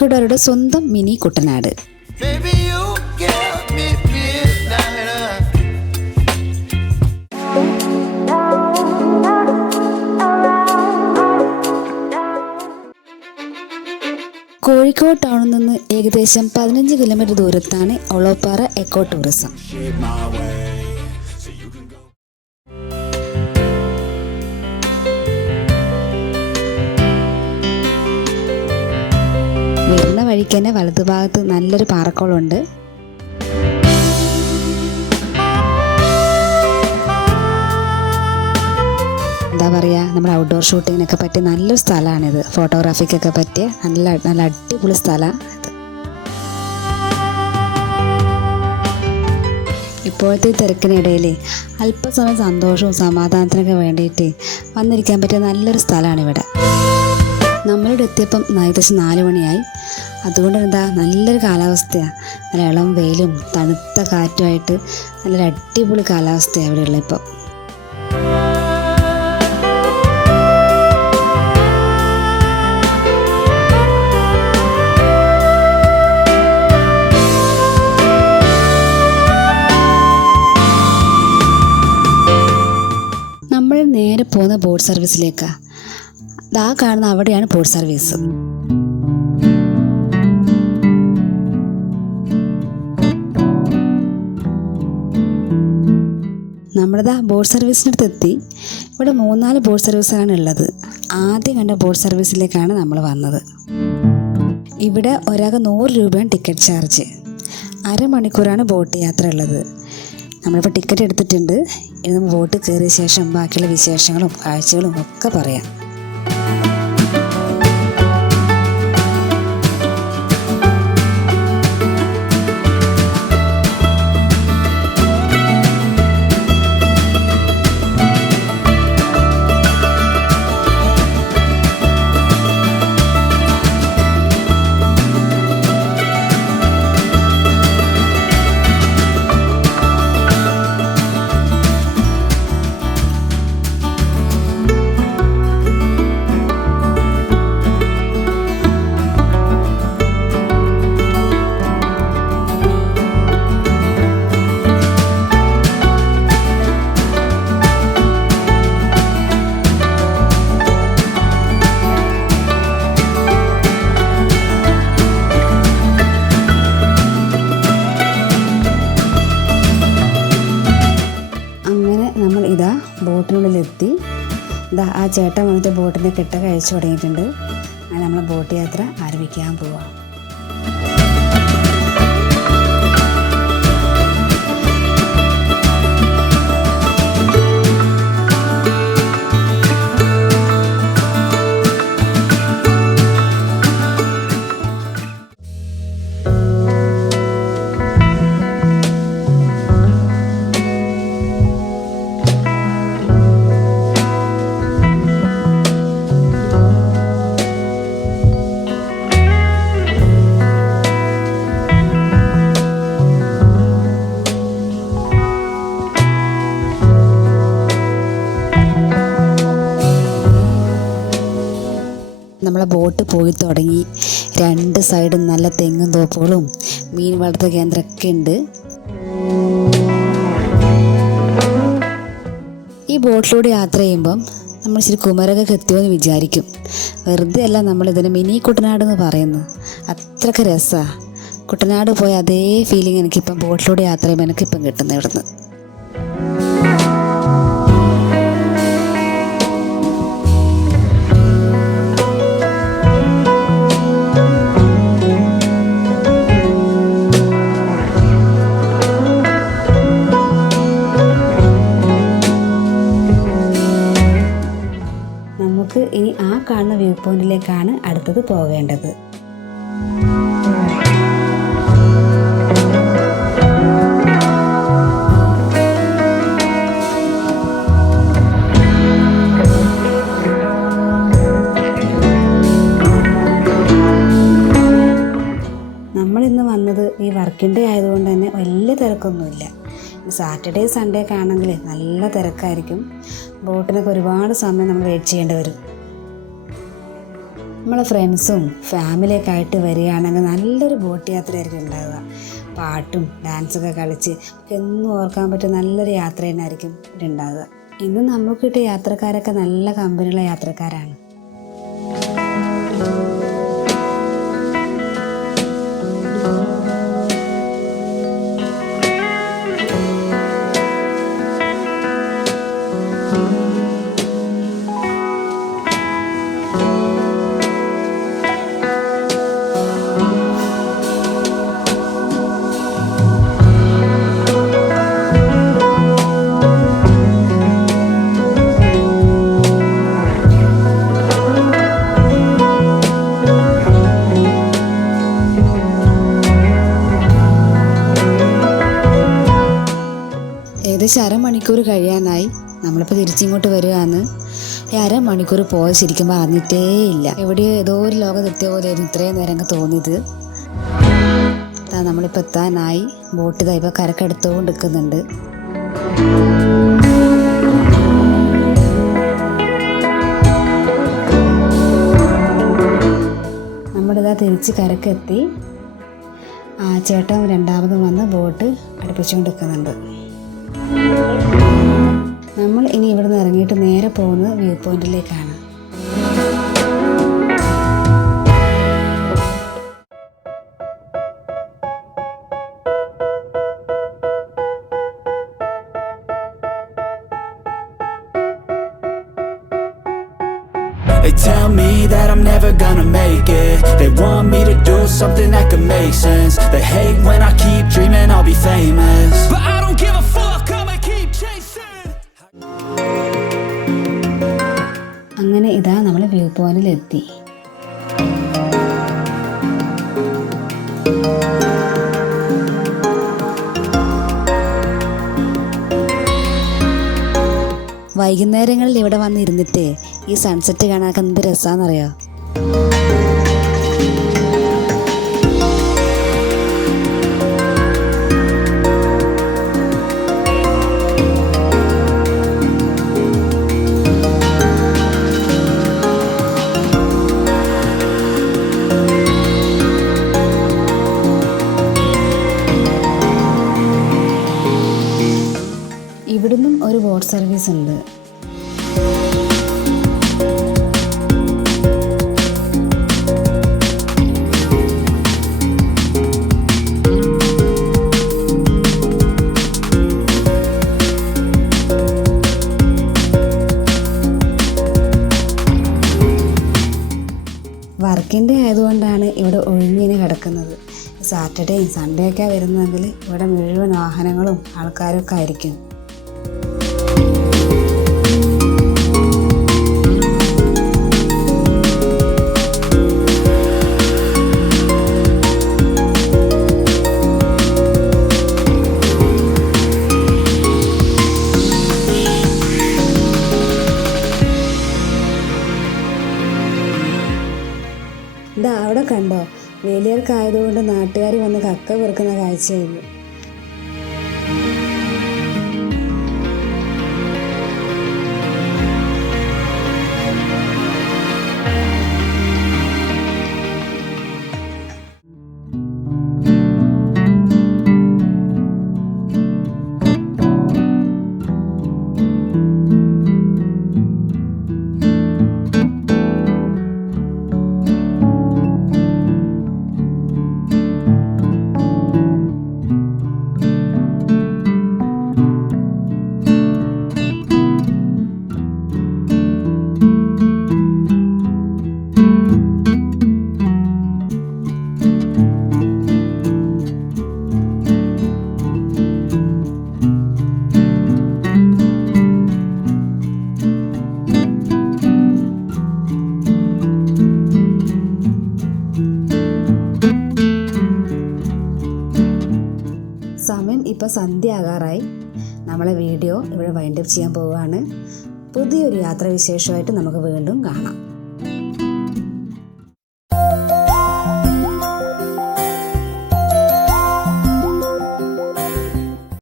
കോഴിക്കോടുകാരുടെ സ്വന്തം മിനി കുട്ടനാട്. കോഴിക്കോട് ടൗണിൽ നിന്ന് ഏകദേശം 15 കിലോമീറ്റർ ദൂരത്താണ് ഒളോപ്പാറ എക്കോ ടൂറിസം. വരുന്ന വഴിക്ക് തന്നെ വലതുഭാഗത്ത് നല്ലൊരു പാറക്കോളുണ്ട്. എന്താ പറയുക, നമ്മുടെ ഔട്ട്ഡോർ ഷൂട്ടിങ്ങിനൊക്കെ പറ്റിയ നല്ലൊരു സ്ഥലമാണിത്. ഫോട്ടോഗ്രാഫിക്കൊക്കെ പറ്റിയ നല്ല അടിപൊളി സ്ഥലമാണ് ഇത്. ഇപ്പോഴത്തെ തിരക്കിനിടയിൽ അല്പസമയം സന്തോഷവും സമാധാനത്തിനൊക്കെ വേണ്ടിയിട്ട് വന്നിരിക്കാൻ പറ്റിയ നല്ലൊരു സ്ഥലമാണ് ഇവിടെ. നമ്മളിവിടെ എത്തിയപ്പം ഏകദേശം 4 മണിയായി. അതുകൊണ്ട് എന്താ നല്ലൊരു കാലാവസ്ഥയാണ്. നല്ല ഇളം വെയിലും തണുത്ത കാറ്റുമായിട്ട് നല്ലൊരു അടിപൊളി കാലാവസ്ഥയാണ് ഇവിടെയുള്ള ഇപ്പം. നമ്മൾ നേരെ പോകുന്ന ബോട്ട് സർവീസിലേക്കാണ്. ദാ കാണുന്ന അവിടെയാണ് ബോട്ട് സർവീസ്. നമ്മളിതാ ബോട്ട് സർവീസിനടുത്ത് എത്തി. ഇവിടെ 3-4 ബോട്ട് സർവീസാണ് ഉള്ളത്. ആദ്യം കണ്ട ബോട്ട് സർവീസിലേക്കാണ് നമ്മൾ വന്നത്. ഇവിടെ ഒരാൾക്ക് 100 രൂപയാണ് ടിക്കറ്റ് ചാർജ്. അരമണിക്കൂറാണ് ബോട്ട് യാത്ര ഉള്ളത്. നമ്മളിപ്പോൾ ടിക്കറ്റ് എടുത്തിട്ടുണ്ട്. ഇനി നമ്മൾ ബോട്ട് കയറിയ ശേഷം ബാക്കിയുള്ള വിശേഷങ്ങളും കാഴ്ചകളും ഒക്കെ പറയാം. ബോട്ടിനുള്ളിലെത്തി. ഇതാ ആ ചേട്ടൻ വന്നിട്ട് ബോട്ടിൻ്റെ കെട്ട കഴിച്ചു തുടങ്ങിയിട്ടുണ്ട്. അങ്ങനെ നമ്മൾ ബോട്ട് യാത്ര ആരംഭിക്കാൻ പോവാം. നമ്മളെ ബോട്ട് പോയി തുടങ്ങി. 2 സൈഡും നല്ല തെങ്ങും തോപ്പുകളും മീൻ വളർത്ത കേന്ദ്രമൊക്കെ ഉണ്ട്. ഈ ബോട്ടിലൂടെ യാത്ര ചെയ്യുമ്പം നമ്മൾ ശരി കുമരകമൊക്കെ എത്തിയോന്ന് വിചാരിക്കും. വെറുതെ അല്ല നമ്മളിതിനെ മിനി കുട്ടനാട് എന്ന് പറയുന്നത്. അത്രയ്ക്ക് രസമാണ്. കുട്ടനാട് പോയ അതേ ഫീലിംഗ് എനിക്കിപ്പം ബോട്ടിലൂടെ യാത്ര ചെയ്യുമ്പോൾ എനിക്കിപ്പം കിട്ടുന്നത് ഇവിടുന്ന്. നമുക്ക് ഇനി ആ കാണുന്ന വ്യൂ പോയിന്റിലേക്കാണ് അടുത്തത് പോകേണ്ടത്. നമ്മളിന്ന് വന്നത് ഈ വർക്കിംഗ് ഡേ ആയതുകൊണ്ട് തന്നെ വലിയ തിരക്കൊന്നുമില്ല. സാറ്റർഡേ സൺഡേ ഒക്കെ ആണെങ്കിൽ നല്ല തിരക്കായിരിക്കും. ബോട്ടിനൊക്കെ ഒരുപാട് സമയം നമ്മൾ വെയിറ്റ് ചെയ്യേണ്ടി വരും. നമ്മളെ ഫ്രണ്ട്സും ഫാമിലിയൊക്കെ ആയിട്ട് വരികയാണെങ്കിൽ നല്ലൊരു ബോട്ട് യാത്രയായിരിക്കും ഉണ്ടാവുക. പാട്ടും ഡാൻസൊക്കെ കളിച്ച് എന്നും ഓർക്കാൻ പറ്റിയ നല്ലൊരു യാത്ര തന്നെയായിരിക്കും ഇവിടെ ഉണ്ടാവുക. ഇന്ന് നമുക്ക് കിട്ടിയ യാത്രക്കാരൊക്കെ നല്ല കമ്പനിയുള്ള യാത്രക്കാരാണ്. ഏകദേശം അരമണിക്കൂർ കഴിയാനായി. നമ്മളിപ്പോൾ തിരിച്ചിങ്ങോട്ട് വരികയാണ്. ഈ അരമണിക്കൂർ പോയത് ശരിക്കും പറഞ്ഞിട്ടേ ഇല്ല. എവിടെയോ ഏതോ ഒരു ലോകത്തെത്തിയ പോലെയായിരുന്നു ഇത്രയും നേരം എനിക്ക് തോന്നിയത്. നമ്മളിപ്പോൾ എത്താനായി. ബോട്ട് ഇതാ ഇപ്പോൾ കരക്കെടുത്തുകൊണ്ട് നിൽക്കുന്നുണ്ട്. നമ്മളിതാ തിരിച്ച് കരക്കെത്തി. ചേട്ടൻ രണ്ടാമതും വന്ന് ബോട്ട് അടുപ്പിച്ചുകൊണ്ട് നിൽക്കുന്നുണ്ട്. നമ്മൾ ഇനി ഇവിടുന്ന് ഇറങ്ങിയിട്ട് നേരെ പോകുന്നത് view പോയിന്റിലേക്കാണ്. They tell me that I'm never gonna make it. They want me to do something that could make sense. They hate when I keep dreaming I'll be famous, but I don't give a fuck, I'ma keep chasing. അങ്ങനെ ഇതാ നമ്മൾ view പോയിന്റിലെത്തി. വൈകുന്നേരങ്ങളിൽ ഇവിടെ വന്നിരുന്നിട്ട് ഈ sunset കാണാനൊക്കെ എന്ത് രസമാണെന്നറിയോ. ഇവിടുന്നും ഒരു ബോട്ട് സർവീസ് ഉണ്ട്. വർക്കിൻ്റെ ആയതുകൊണ്ടാണ് ഇവിടെ ഒഴിഞ്ഞിനെ കിടക്കുന്നത്. സാറ്റർഡേയും സൺഡേ ഒക്കെ വരുന്നതെങ്കിൽ ഇവിടെ മുഴുവൻ വാഹനങ്ങളും ആൾക്കാരും ഒക്കെ ആയിരിക്കും. ഇതാ അവിടെ കണ്ടോ, വേലിയർക്കായതുകൊണ്ട് നാട്ടുകാർ വന്ന് കക്ക പെറുക്കുന്ന കാഴ്ചയുള്ളൂ. സമയം ഇപ്പോൾ സന്ധ്യ ആകാറായി. നമ്മളെ വീഡിയോ ഇവിടെ വൈൻഡപ്പ് ചെയ്യാൻ പോവുകയാണ്. പുതിയൊരു യാത്രാവിശേഷമായിട്ട് നമുക്ക് വീണ്ടും കാണാം.